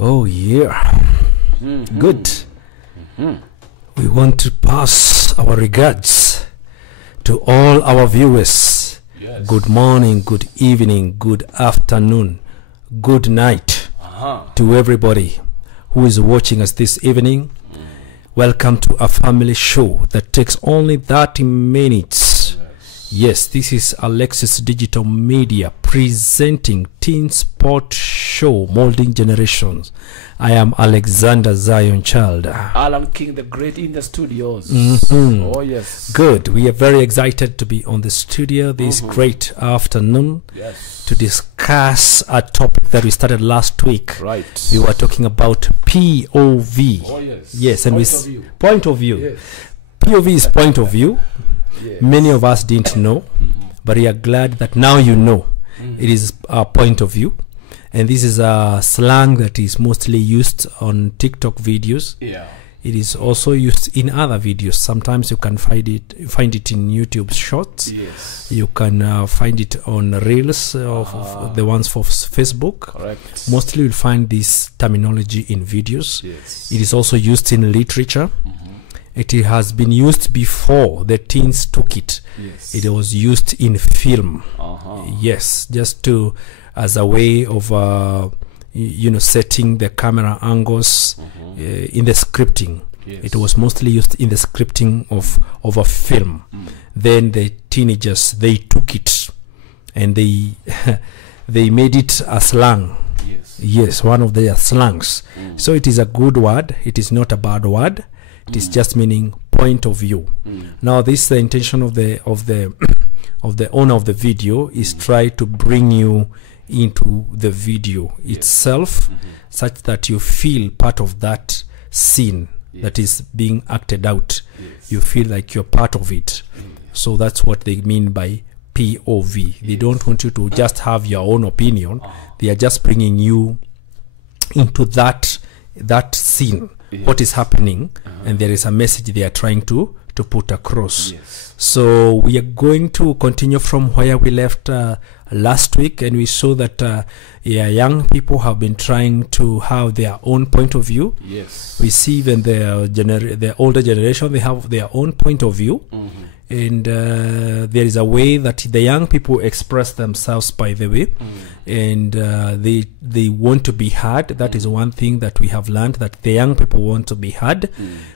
Oh yeah. Good. We want to pass our regards to all our viewers. Yes. Good morning, good evening, good afternoon, good night to everybody who is watching us this evening. Welcome to a family show that takes only 30 minutes. Yes, this is Alexis Digital Media presenting Teen Sport Show, Molding Generations. I am Alexander Zion Child. Allan King the Great in the studios. Oh yes. Good. We are very excited to be on the studio this great afternoon to discuss a topic that we started last week. Right. We were talking about P.O.V. Oh yes. Yes, and point of view. Yes. P.O.V. is point of view. Yes. Many of us didn't know, but we are glad that now you know. It is our point of view, and this is a slang that is mostly used on TikTok videos. Yeah. It is also used in other videos. Sometimes you can find it in YouTube Shorts. Yes. You can find it on Reels of the ones for Facebook. Correct. Mostly you'll find this terminology in videos. Yes. It is also used in literature. It has been used before the teens took it. Yes. It was used in film. Yes, just to as a way of setting the camera angles in the scripting. Yes. It was mostly used in the scripting of a film. Then the teenagers, they took it and they they made it a slang. Yes. Yes, one of their slangs. So it is a good word. It is not a bad word. It is just meaning point of view. Now this is the intention of the owner of the video is try to bring you into the video itself such that you feel part of that scene that is being acted out. You feel like you're part of it. So that's what they mean by POV. They don't want you to just have your own opinion. They are just bringing you into that scene. What is happening, and there is a message they are trying to put across. So we are going to continue from where we left last week, and we saw that young people have been trying to have their own point of view. Yes. We see even the older generation, they have their own point of view. And there is a way that the young people express themselves, by the way, and they want to be heard. That is one thing that we have learned, that the young people want to be heard.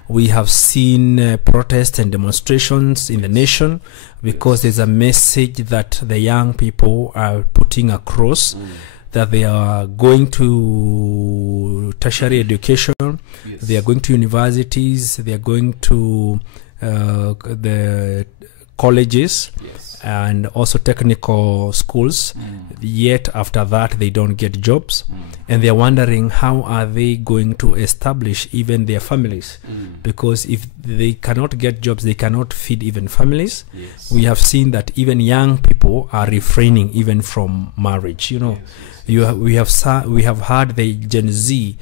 We have seen protests and demonstrations in the nation because there's a message that the young people are putting across, that they are going to tertiary education, they are going to universities, they are going to the colleges and also technical schools, yet after that they don't get jobs, and they're wondering how are they going to establish even their families, because if they cannot get jobs, they cannot feed even families. We have seen that even young people are refraining even from marriage. We have heard the Gen Z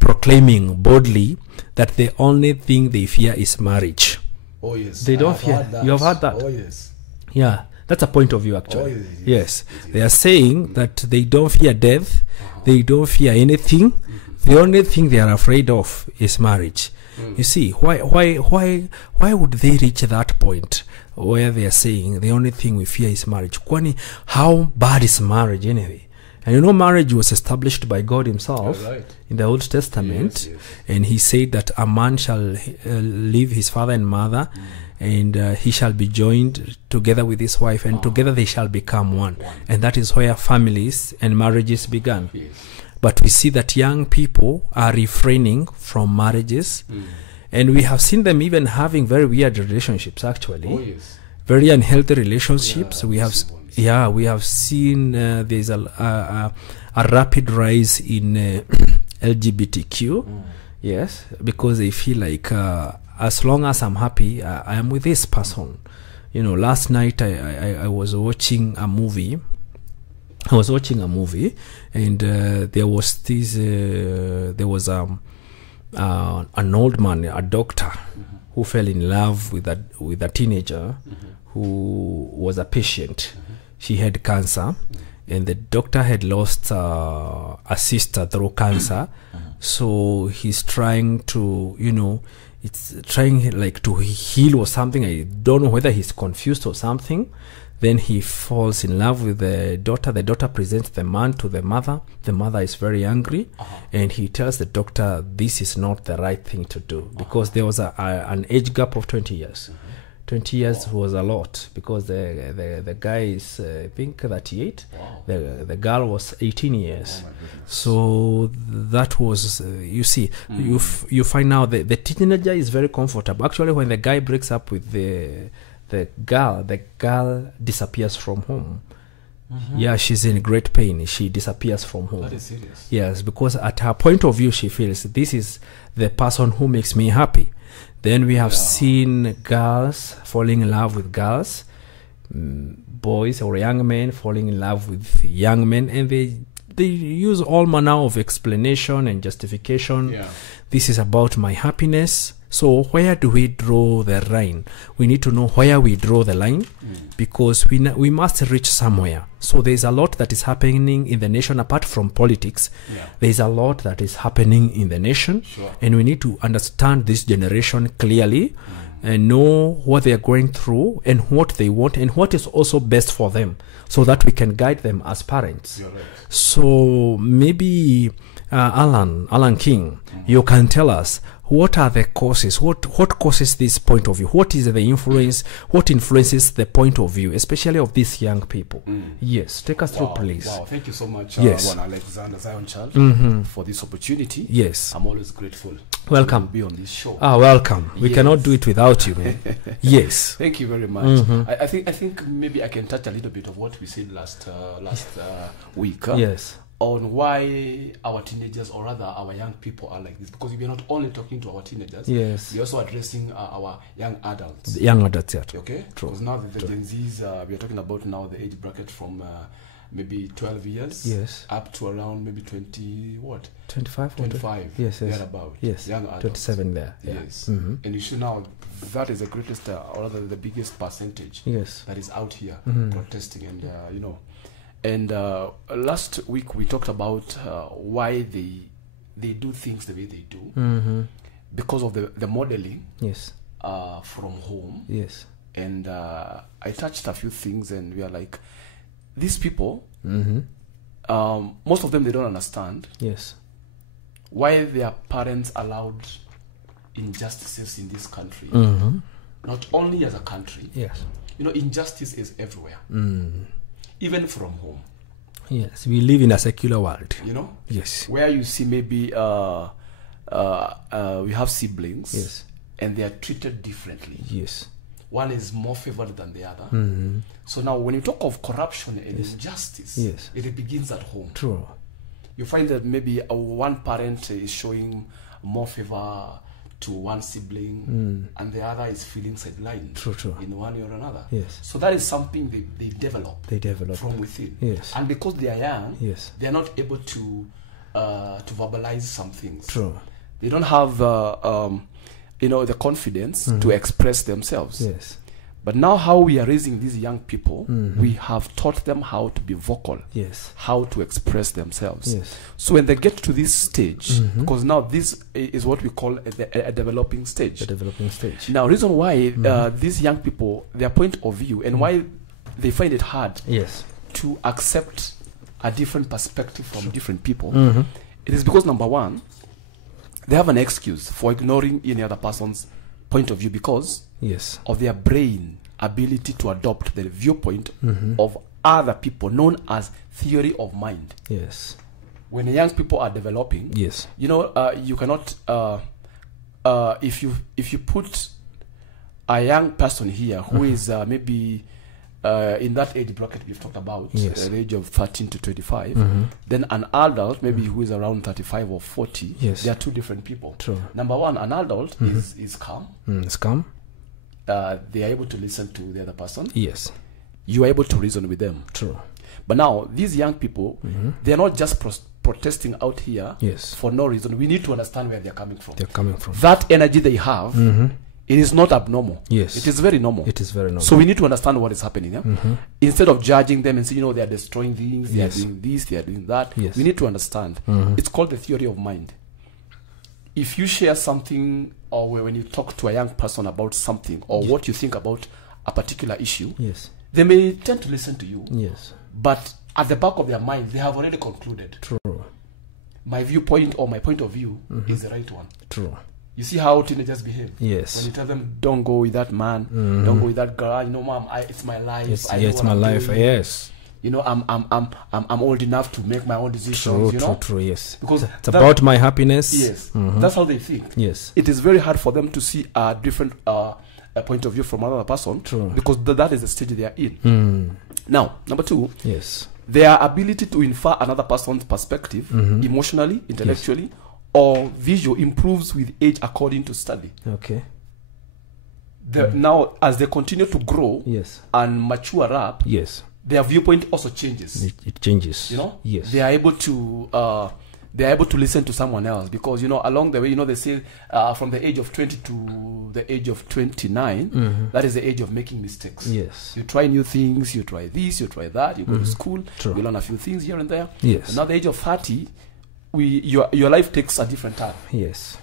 proclaiming boldly that the only thing they fear is marriage. Oh yes. They don't fear. You have heard that? Oh yes. Yeah, that's a point of view actually. Oh, yes. They are saying that they don't fear death. They don't fear anything. The only thing they are afraid of is marriage. You see, why would they reach that point where they are saying the only thing we fear is marriage? Kwani, how bad is marriage anyway? And marriage was established by God himself in the Old Testament. And he said that a man shall leave his father and mother, and he shall be joined together with his wife, and together they shall become one. And that is where families and marriages began. But we see that young people are refraining from marriages, and we have seen them even having very weird relationships actually. Very unhealthy relationships. We have seen there's a rapid rise in LGBTQ. Yes, because they feel like as long as I'm happy, I am with this person. Last night I was watching a movie. And there was an old man, a doctor, who fell in love with a teenager who was a patient. She had cancer, and the doctor had lost a sister through cancer. So he's trying to, it's trying like to heal or something. I don't know whether he's confused or something. Then he falls in love with the daughter. The daughter presents the man to the mother. The mother is very angry, and he tells the doctor this is not the right thing to do, because there was an age gap of 20 years. 20 years was a lot, because the guy is I think 38. The girl was 18 years. So that was you see, you find now the teenager is very comfortable. Actually, when the guy breaks up with the girl disappears from home. Yeah, she's in great pain. She disappears from home. That is serious. Yes, because at her point of view, she feels this is the person who makes me happy. Then we have seen girls falling in love with girls, boys or young men falling in love with young men, and they use all manner of explanation and justification. Yeah. This is about my happiness. So where do we draw the line? We need to know where we draw the line, because we must reach somewhere. So there's a lot that is happening in the nation apart from politics. There's a lot that is happening in the nation, and we need to understand this generation clearly and know what they are going through and what they want and what is also best for them, so that we can guide them as parents. You're right. So maybe Alan King, you can tell us, what are the causes? What causes this point of view? What is the influence? What influences the point of view, especially of these young people? Yes, take us through, please. Wow, thank you so much, Yes. One Alexander Zion Child, for this opportunity. Yes. I'm always grateful. Welcome. To be on this show. Welcome. We cannot do it without you, man. Yes. Thank you very much. I think maybe I can touch a little bit of what we said last week. Yes. On why our teenagers, or rather our young people, are like this, because we are not only talking to our teenagers, Yes. we're also addressing our young adults. The young adults, yeah. Okay, True. because now the Gen Zs, we are talking about now the age bracket from maybe 12 years, Yes. up to around maybe 20 what? 25. 25. Yes, yes. Thereabout. Yes. Young adults. 27 there. Yeah. Yes. Mhm. And you see now that is the greatest, or rather the biggest percentage Yes. that is out here Mhm. protesting, and And last week we talked about why they do things the way they do, because of the modeling. Yes. From home. Yes. And I touched a few things, and we are like, these people, most of them, they don't understand Yes. why their parents allowed injustices in this country. Not only as a country. Yes. Injustice is everywhere. Even from home. Yes, we live in a secular world. Yes. Where you see maybe we have siblings. Yes. And they are treated differently. Yes. One is more favored than the other. So now when you talk of corruption and injustice, it begins at home. True. You find that maybe one parent is showing more favor to one sibling, and the other is feeling sidelined. True. In one way or another. Yes. So that is something they develop. They develop from within. Yes. And because they are young, yes, they are not able to verbalize some things. True. They don't have the confidence to express themselves. Yes. But now how we are raising these young people, we have taught them how to be vocal, yes, how to express themselves. Yes. So when they get to this stage, because now this is what we call a developing stage. The developing stage. Now, reason why these young people, their point of view, and why they find it hard, yes, to accept a different perspective from different people, it is because, number one, they have an excuse for ignoring any other person's point of view because yes, of their brain ability to adopt the viewpoint of other people, known as theory of mind. Yes. When young people are developing, yes, you cannot if you put a young person here who is maybe in that age bracket we've talked about, yes, the age of 13 to 25, then an adult maybe who is around 35 or 40, yes, they are two different people. True. Number one, an adult is calm. It's calm. They are able to listen to the other person. Yes. You are able to reason with them. True. But now, these young people, they are not just protesting out here yes, for no reason. We need to understand where they're coming from. They're coming from. That energy they have it is not abnormal. Yes. It is very normal. It is very normal. So we need to understand what is happening. Yeah? Instead of judging them and saying, they are destroying things, they are doing this, they are doing that. Yes. We need to understand. It's called the theory of mind. If you share something, or when you talk to a young person about something, or what you think about a particular issue, yes, they may tend to listen to you. Yes. But at the back of their mind, they have already concluded. True. My viewpoint or my point of view is the right one. True. You see how teenagers behave? Yes. When you tell them, don't go with that man, don't go with that girl, Mom, it's my life. It's my life. Yes. I'm old enough to make my own decisions. True, yes. Because it's about my happiness. Yes. That's how they think. Yes. It is very hard for them to see a different a point of view from another person. True. Because that is the stage they are in. Now, number 2. Yes. Their ability to infer another person's perspective, emotionally, intellectually, or visual, improves with age according to study. Okay. Now, as they continue to grow and mature up, their viewpoint also changes. It changes. Yes. They are able to listen to someone else because along the way, they say from the age of 20 to the age of 29, that is the age of making mistakes. Yes. You try new things, you try this, you try that, you go to school, you learn a few things here and there. Yes. And now the age of 30, your life takes a different turn. Yes.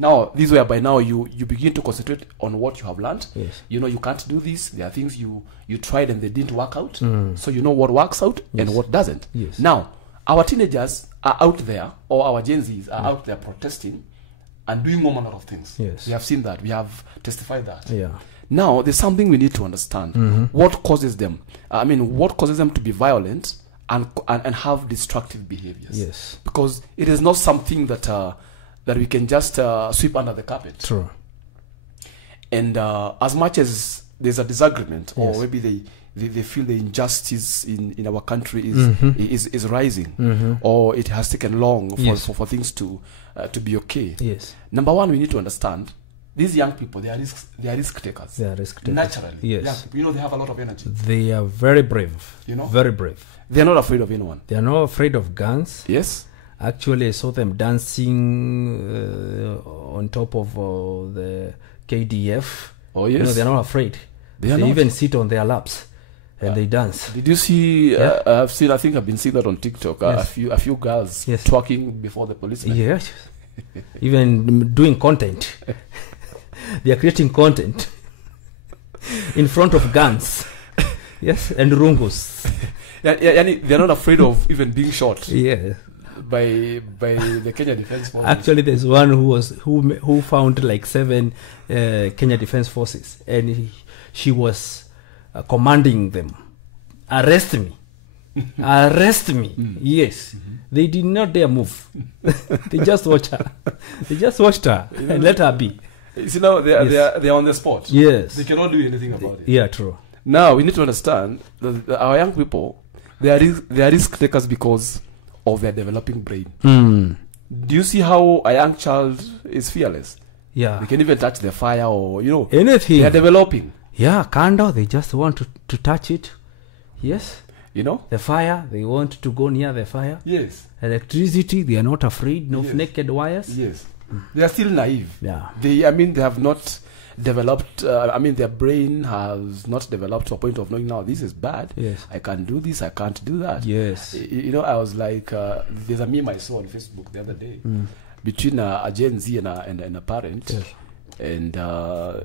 Now, this where by now you begin to concentrate on what you have learned. Yes. You can't do this. There are things you tried and they didn't work out. So you know what works out and what doesn't. Yes. Now, our teenagers are out there, or our Gen Zs are out there protesting and doing all manner of things. Yes. We have seen that. We have testified that. Yeah. Now, there's something we need to understand. What causes them? What causes them to be violent and have destructive behaviors? Yes. Because it is not something that we can just sweep under the carpet. True. And as much as there's a disagreement, or maybe they feel the injustice in our country is rising, or it has taken long for things to be okay. Yes. Number 1, we need to understand these young people, they are risk takers. They are risk takers. Naturally. Yes. They have a lot of energy. They are very brave. Very brave. They are not afraid of anyone. They are not afraid of guns. Yes. Actually, I saw them dancing on top of the KDF. Oh, yes. They're not afraid. They even sit on their laps and they dance. Did you see? I think I've been seeing that on TikTok. A few girls twerking before the policemen. Yes. Even doing content. They are creating content in front of guns. Yes, and rungos. They're not afraid of even being shot. Yeah. By the Kenya Defense Forces. Actually, there's one who found like 7 Kenya Defense Forces, and she was commanding them, arrest me, arrest me. Yes, they did not dare move. They just watched her. They just watched her and let her be. You see, now they are on the spot. Yes, they cannot do anything about it. Yeah, true. Now we need to understand that our young people, they are risk takers because of their developing brain. Do you see how a young child is fearless? Yeah. They can even touch the fire or, anything. They are developing. Yeah, candle, they just want to touch it. Yes. The fire, they want to go near the fire. Yes. Electricity, they are not afraid of naked wires. Yes. They are still naive. Yeah. They have not developed, their brain has not developed to a point of knowing now this is bad. Yes. I can do this, I can't do that. Yes. I was like, there's a meme I saw on Facebook the other day between a Gen Z and a parent. Yes. And, the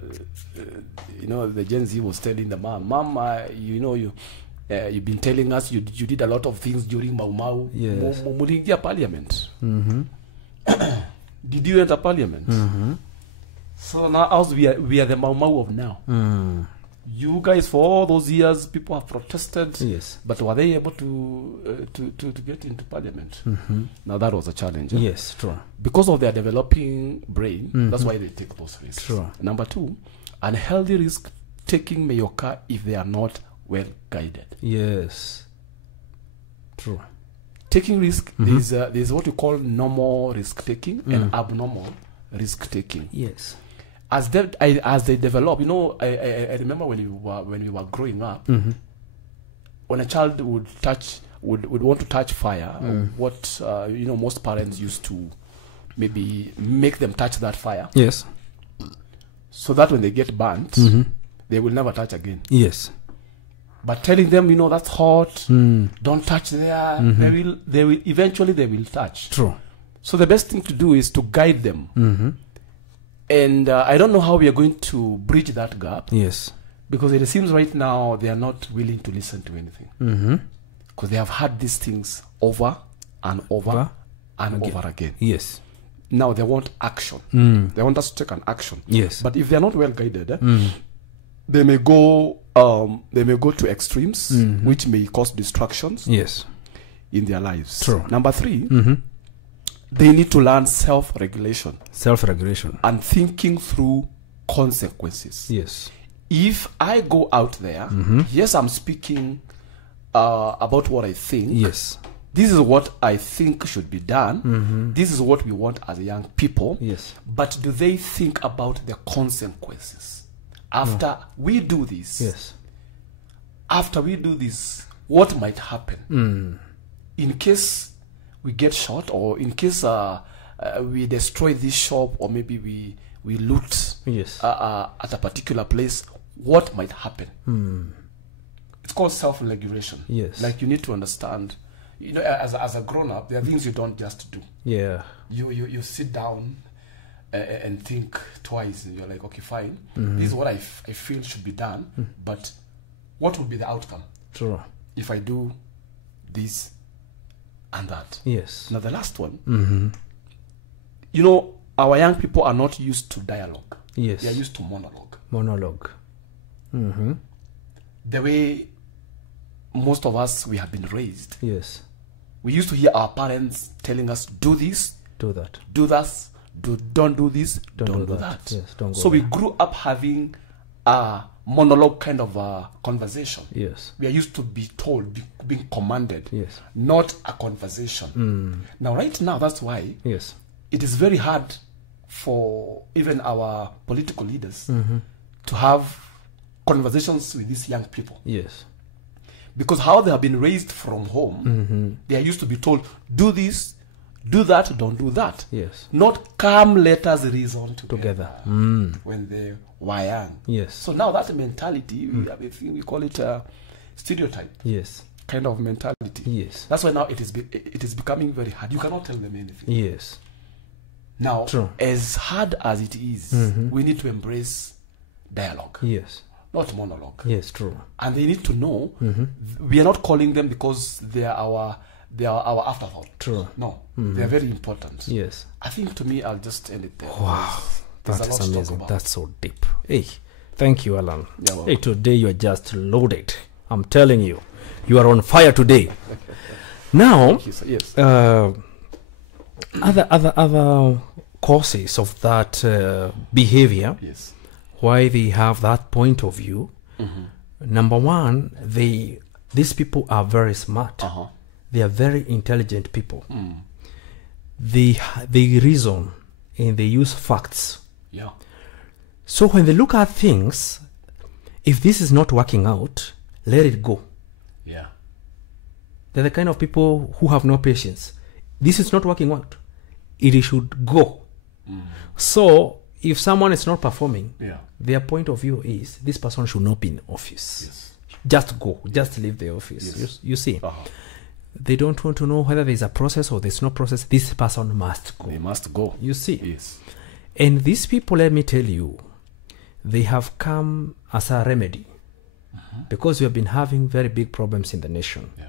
Gen Z was telling the mom, you've been telling us you did a lot of things during Mau Mau. Yes. Mulingia parliament. Did you enter parliament? So now we are the Mau Mau of now. You guys, for all those years, people have protested. Yes. But were they able to get into parliament? Now that was a challenge. Yes, true. Because of their developing brain, that's why they take those risks. True. Number 2, unhealthy risk taking may occur if they are not well guided. Yes. True. Taking risk, there's what you call normal risk taking and abnormal risk taking. Yes. As they develop, I remember when we were growing up, when a child would want to touch fire, what most parents used to maybe make them touch that fire. Yes. so that when they get burnt, they will never touch again. Yes. But telling them, you know, that's hot, don't touch there, they will eventually they will touch. True. So the best thing to do is to guide them. And I don't know how we are going to bridge that gap. Yes. Because it seems right now they are not willing to listen to anything. Because they have had these things over and over and over again. Yes. Now they want action. They want us to take an action. Yes. But if they are not well guided, they may go to extremes, which may cause distractions. Yes. In their lives. True. Number 3, they need to learn self-regulation. Self-regulation. And thinking through consequences. Yes. If I go out there, yes, I'm speaking about what I think. Yes. This is what I think should be done. This is what we want as young people. Yes. But do they think about the consequences? After we do this, yes. After we do this, what might happen? In case we get shot, or in case we destroy this shop, or maybe we loot yes. At a particular place, what might happen? It's called self-regulation. Yes. Like, you need to understand, you know, as a grown-up, there are things you don't just do. Yeah. You sit down and think twice, and you're like, okay, fine, this is what I feel should be done, but what will be the outcome? True. If I do this and that. Yes. Now the last one, you know, our young people are not used to dialogue. Yes. They are used to monologue. Monologue. The way most of us, we have been raised. Yes. We used to hear our parents telling us, do this, do that, do that, don't do this, don't do that. Yes, don't go so there. we grew up having a monologue kind of conversation. Yes. We are used to be told, being commanded. Yes. Not a conversation. Now, right now, that's why yes. it is very hard for even our political leaders to have conversations with these young people. Yes. Because how they have been raised from home, they are used to be told, do this, do that, don't do that. Yes. Not come, let us reason together. When they were young. Yes. So now that mentality, we have a thing, we call it a stereotype. Yes. Kind of mentality. Yes. That's why now it is becoming very hard. You cannot tell them anything. Yes. Now, True. as hard as it is, we need to embrace dialogue. Yes. Not monologue. Yes, true. And they need to know we are not calling them because they are our afterthought. True. No, they are very important. Yes. I think, to me, I'll just end it there. Wow, There's that a is lot to talk amazing. about. That's so deep. Hey, thank you, Alan. Yeah, well. Hey, today you are just loaded. I'm telling you, you are on fire today. Now, Thank you, sir. Yes. other causes of that behavior. Yes. Why they have that point of view. Number one, these people are very smart. They are very intelligent people. They reason and they use facts. Yeah. So when they look at things, if this is not working out, let it go. Yeah. They're the kind of people who have no patience. This is not working out. It should go. So if someone is not performing, their point of view is this person should not be in office. Yes. Just go. Just leave the office. Yes. You see, they don't want to know whether there's a process or there's no process. This person must go. They must go. You see. Yes. And these people, let me tell you, they have come as a remedy because we have been having very big problems in the nation. Yeah.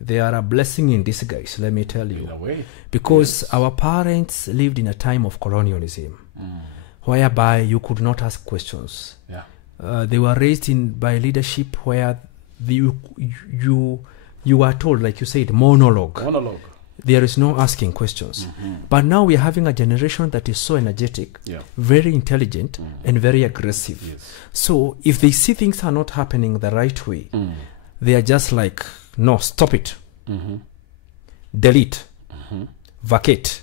They are a blessing in disguise, let me tell you. In a way. Because Yes. our parents lived in a time of colonialism, whereby you could not ask questions. Yeah. They were raised by leadership where you are told, like you said, monologue. Monologue. There is no asking questions. But now we are having a generation that is so energetic, very intelligent, and very aggressive. Yes. So if they see things are not happening the right way, they are just like, no, stop it. Delete. Vacate.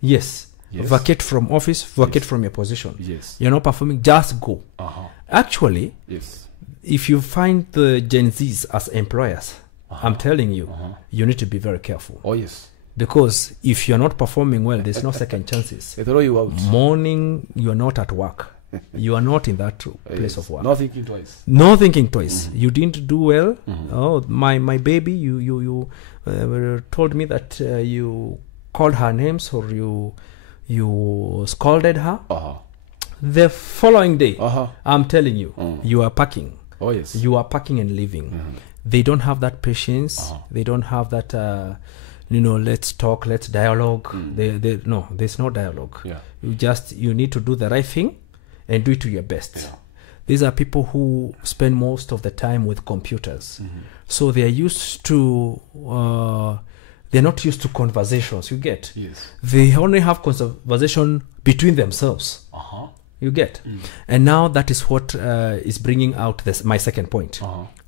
Yes. Yes. Vacate from office, vacate from your position. Yes. You're not performing, just go. Actually, Yes. if you find the Gen Zs as employers, I'm telling you, you need to be very careful. Oh, yes. Because if you're not performing well, there's no second chances. They throw you out. Morning, you're not at work. you are not in that place of work. Not thinking twice. No thinking twice. You didn't do well. Oh, my baby, you told me that you called her names or you scolded her. The following day, I'm telling you, you are packing. Oh yes. You are packing and leaving. They don't have that patience. They don't have that. Let's talk, let's dialogue. No, there's no dialogue. Yeah. You need to do the right thing and do it to your best. Yeah. These are people who spend most of the time with computers. So they are used to, they're not used to conversations, you get? Yes. They only have conversation between themselves. You get? And now that is what is bringing out my second point.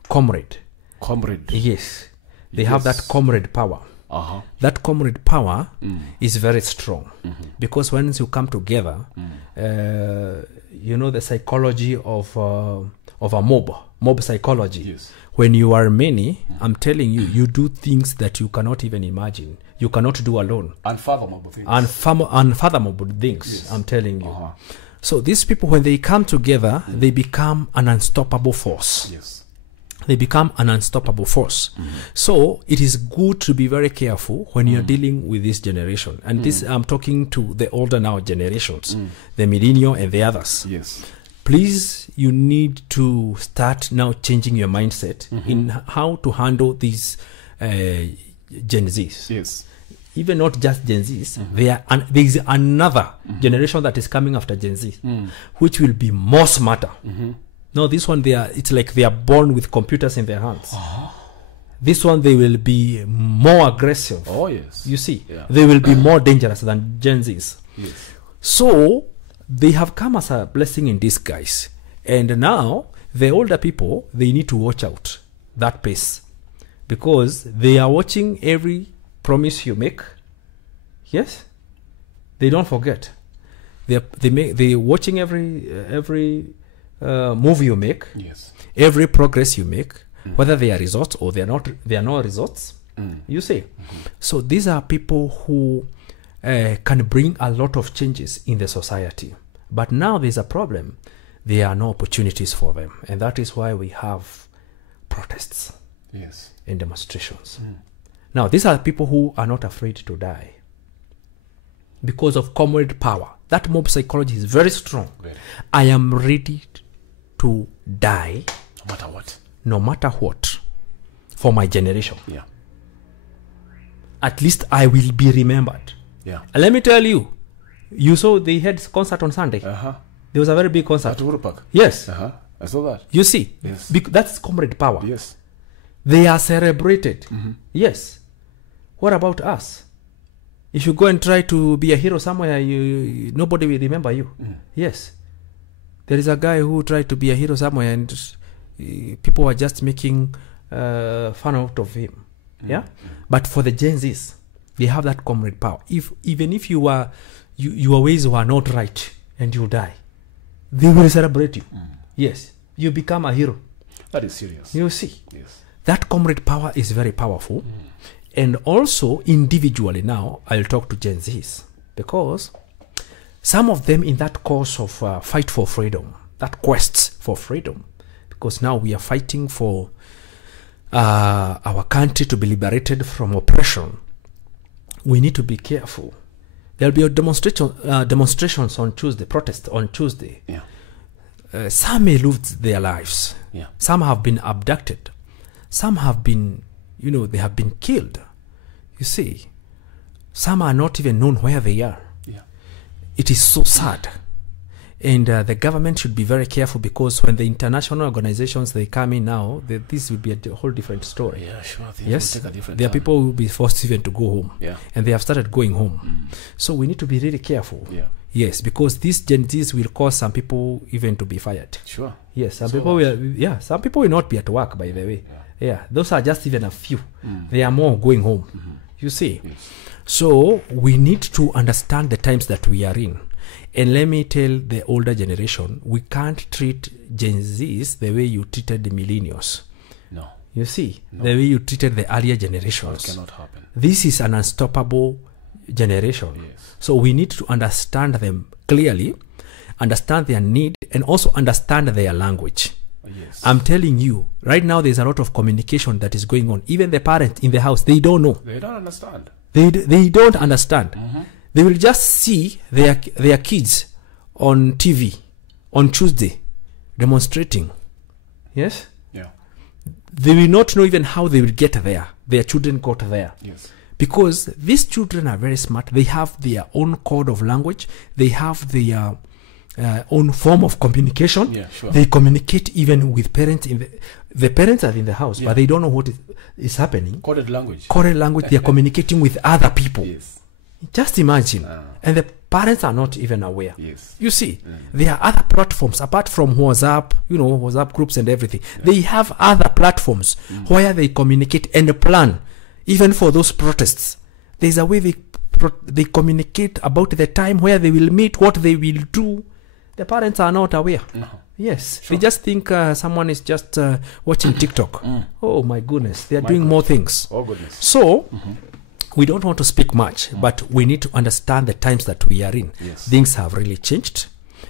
Comrade. Yes. They have that comrade power. That comrade power is very strong because once you come together, the psychology of a mob psychology. Yes. When you are many, I'm telling you, you do things that you cannot even imagine. You cannot do alone. Unfathomable things. Unfathomable things. Yes. I'm telling you. So these people, when they come together, they become an unstoppable force. Yes. They become an unstoppable force. So it is good to be very careful when you're dealing with this generation. And this, I'm talking to the older now generations, the millennial and the others. Yes. Please, you need to start now changing your mindset in how to handle these Gen Zs. Yes. Even not just Gen Zs, there is another generation that is coming after Gen Z, which will be more smarter. No, this one, it's like they are born with computers in their hands. This one, they will be more aggressive. Oh, yes. You see, they will be more dangerous than Gen Zs. Yes. So, they have come as a blessing in disguise. And now, the older people, they need to watch out that pace. Because they are watching every promise you make. Yes? They don't forget. They're watching every move you make. Yes. Every progress you make, whether they are results or they are no results. You see? So these are people who can bring a lot of changes in the society. But now there's a problem. There are no opportunities for them. And that is why we have protests. Yes. And demonstrations. Now, these are people who are not afraid to die because of comrade power. That mob psychology is very strong. Very. I am ready to die. No matter what. No matter what. For my generation. Yeah. At least I will be remembered. Yeah. And let me tell you, you saw they had concert on Sunday. There was a very big concert. At Uhuru Park. Yes. I saw that. You see? Yes. That's comrade power. Yes. They are celebrated. Yes. What about us? If you go and try to be a hero somewhere, nobody will remember you. Yes. There is a guy who tried to be a hero somewhere and people were just making fun out of him. Yeah. But for the Gen Zs, they have that comrade power. Even if your ways were not right and you die, they will celebrate you. Yes. You become a hero. That is serious. You see. Yes. That comrade power is very powerful. And also, individually now, I'll talk to Gen Zs. Because some of them in that course of fight for freedom, that quest for freedom, because now we are fighting for our country to be liberated from oppression, we need to be careful. There'll be a demonstrations on Tuesday, protests on Tuesday. Yeah. Some may lose their lives. Yeah. Some have been abducted. Some have been, they have been killed. You see, some are not even known where they are. Yeah. It is so sad. And the government should be very careful because when the international organizations, they come in now, this will be a whole different story. Yeah, sure. Yes, will take a different there are time. people who will be forced even to go home. Yeah. And they have started going home. So we need to be really careful. Yeah. Yes, because these Gen Zs will cause some people even to be fired. Sure. Yes, some people will not be at work, by the way. Yeah, those are just even a few. They are more going home. You see? Yes. So we need to understand the times that we are in. And let me tell the older generation, we can't treat Gen Zs the way you treated the millennials. No. You see? No. The way you treated the earlier generations. That cannot happen. This is an unstoppable generation. Yes. So we need to understand them clearly understand their need, and also understand their language. Yes. I'm telling you, right now there's a lot of communication that is going on. Even the parents in the house, they don't know. They don't understand. They don't understand. They will just see their kids on TV on Tuesday demonstrating. Yes? Yeah. They will not know even how they will get there. Their children got there. Yes. Because these children are very smart. They have their own code of language. They have their own form of communication. Yeah, sure. They communicate even with parents. The parents are in the house, Yeah. but they don't know what is happening. Coded language. Coded language, they are communicating with other people. Yes. Just imagine. And the parents are not even aware. Yes. You see, there are other platforms apart from WhatsApp, WhatsApp groups and everything. Yeah. They have other platforms where they communicate and plan, even for those protests. There's a way they communicate about the time where they will meet, what they will do. The parents are not aware. No. Yes. Sure. They just think someone is just watching TikTok. Oh my goodness. They are doing more things. Oh goodness. So, we don't want to speak much, but we need to understand the times that we are in. Yes. Things have really changed,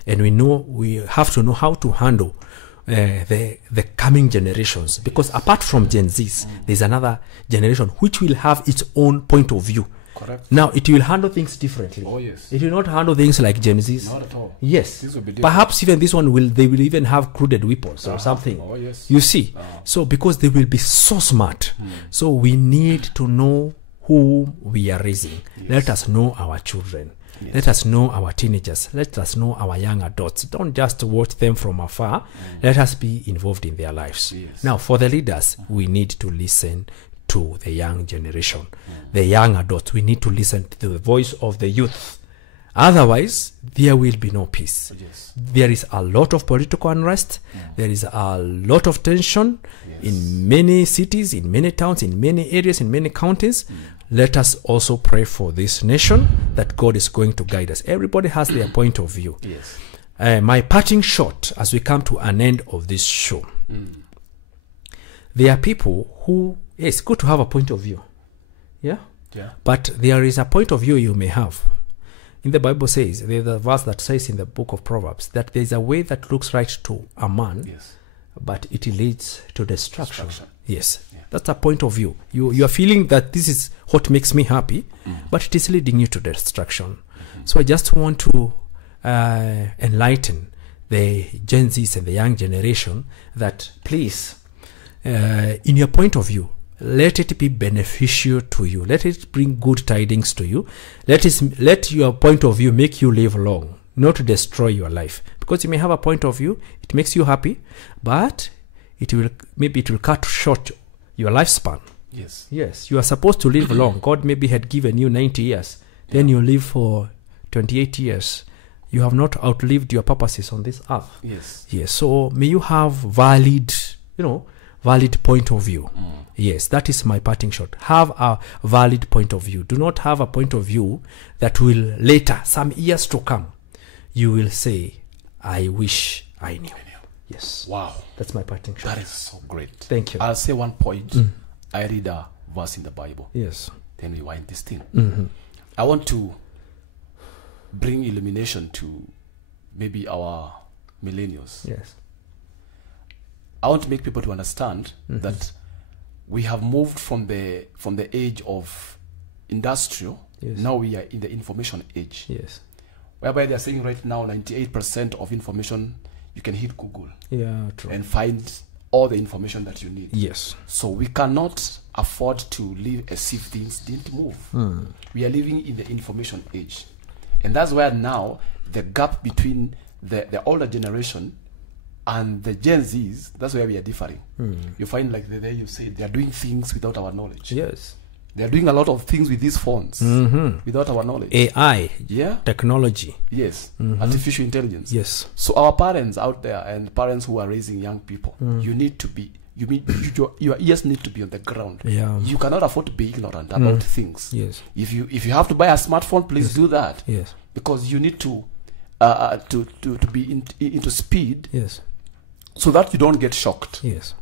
and we have to know how to handle the coming generations. Because apart from Gen Zs, there's another generation which will have its own point of view. Correct. Now, it will handle things differently. Oh, yes. It will not handle things like Gen Zs. Not at all. Yes. This will be different. Perhaps even this one they will even have crude weapons or something. Oh, yes. You see? So, because they will be so smart. So, we need to know who we are raising. Yes. Let us know our children. Yes. Let us know our teenagers. Let us know our young adults. Don't just watch them from afar. Let us be involved in their lives. Yes. Now, for the leaders, we need to listen to the young generation. The young adults, we need to listen to the voice of the youth. Otherwise, there will be no peace. Yes. There is a lot of political unrest. There is a lot of tension in many cities, in many towns, in many areas, in many counties. Let us also pray for this nation that God is going to guide us. Everybody has their point of view. Yes. My parting shot as we come to an end of this show. There are people who, it's good to have a point of view. Yeah? But there is a point of view you may have. In the Bible says, there's a verse that says in the book of Proverbs that there's a way that looks right to a man, but it leads to destruction. Yes. That's a point of view. You are feeling that this is what makes me happy, but it is leading you to destruction. So I just want to enlighten the Gen Zs and the young generation that please, in your point of view, let it be beneficial to you. Let it bring good tidings to you. Let your point of view make you live long, not destroy your life. Because you may have a point of view, it makes you happy, but it will cut short your lifespan. Yes. Yes. You are supposed to live long. God maybe had given you 90 years. Then you live for 28 years. You have not outlived your purposes on this earth. Yes. Yes. So may you have valid point of view. Yes, that is my parting shot. Have a valid point of view. Do not have a point of view that will later, some years to come, you will say, I wish I knew. Yes. Wow. That's my parting shot. That is so great. Thank you. I'll say one point. I read a verse in the Bible. Yes. Then we wind this thing. I want to bring illumination to maybe our millennials. Yes. I want to make people to understand that we have moved from the age of industrial. Yes. Now we are in the information age. Yes. Whereby they are saying right now 98% of information you can hit Google. Yeah, true. And find all the information that you need. Yes. So we cannot afford to live as if things didn't move. We are living in the information age. And that's where now the gap between the older generation and the Gen Zs, that's where we are differing. You find like there you say they are doing things without our knowledge. Yes. They are doing a lot of things with these phones without our knowledge. AI. Technology. Yes. Artificial intelligence. Yes. So our parents out there and parents who are raising young people, you need to be, your ears need to be on the ground. Yeah. You cannot afford to be ignorant about things. Yes. If you have to buy a smartphone, please do that. Yes. Because you need to be into speed. Yes. So that you don't get shocked. Yes.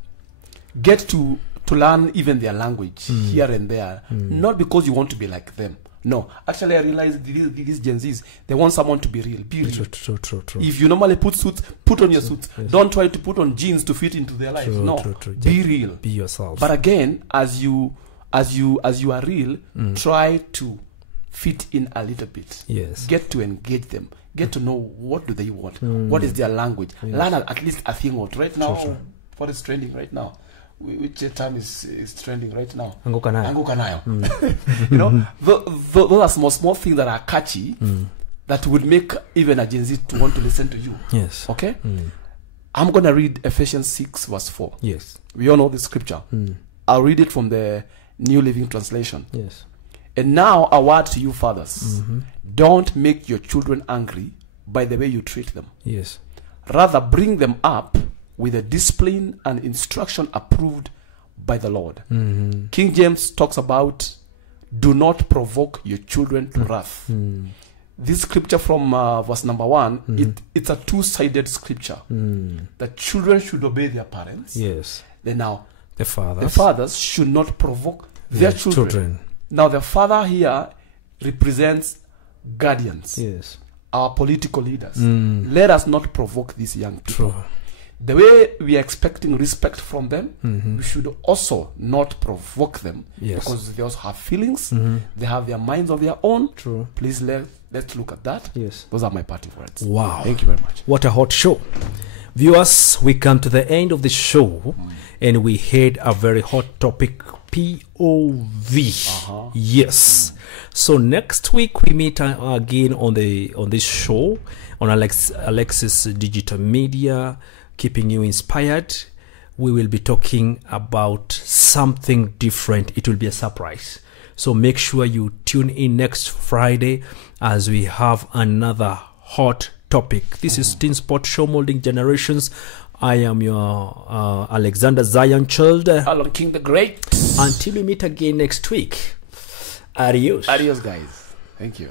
Get to learn even their language here and there, not because you want to be like them, No, actually, I realized these Gen Zs, they want someone to be real. Be real. True. If you normally put suits, put on your suits. Yes. Don't try to put on jeans to fit into their life. No, be real. Be yourself. But again, as you are real, try to fit in a little bit. Yes. Get to engage them. Get to know what do they want. What is their language. Yes. Learn at least a thing or two. Right now, what is trending right now? Which term is trending right now? Angukanayo. You know, those are small things that are catchy that would make even a Gen Z to want to listen to you. Yes. Okay? I'm going to read Ephesians 6 verse 4. Yes. We all know the scripture. I'll read it from the New Living Translation. Yes. And now a word to you fathers. Don't make your children angry by the way you treat them. Yes. Rather bring them up with a discipline and instruction approved by the Lord. King James talks about do not provoke your children to wrath. This scripture from verse number 1, it's a two-sided scripture. The children should obey their parents. Yes. Then now, the fathers should not provoke their children. Now, the father here represents guardians. Yes. Our political leaders. Let us not provoke these young people. True. The way we are expecting respect from them, we should also not provoke them. Yes. Because they also have feelings. They have their minds of their own. True. Please let's look at that. Yes. Those are my parting words. Wow. Thank you very much. What a hot show. Viewers, we come to the end of the show and we had a very hot topic, P.O.V. Yes. So next week we meet again on this show on Alexis Digital Media, keeping you inspired. We will be talking about something different. It will be a surprise. So make sure you tune in next Friday as we have another hot topic. This is Teen Sport Show, Molding Generations. I am your Alexander Zion Child. Allan King the Great. Until we meet again next week. Adios. Adios, guys. Thank you.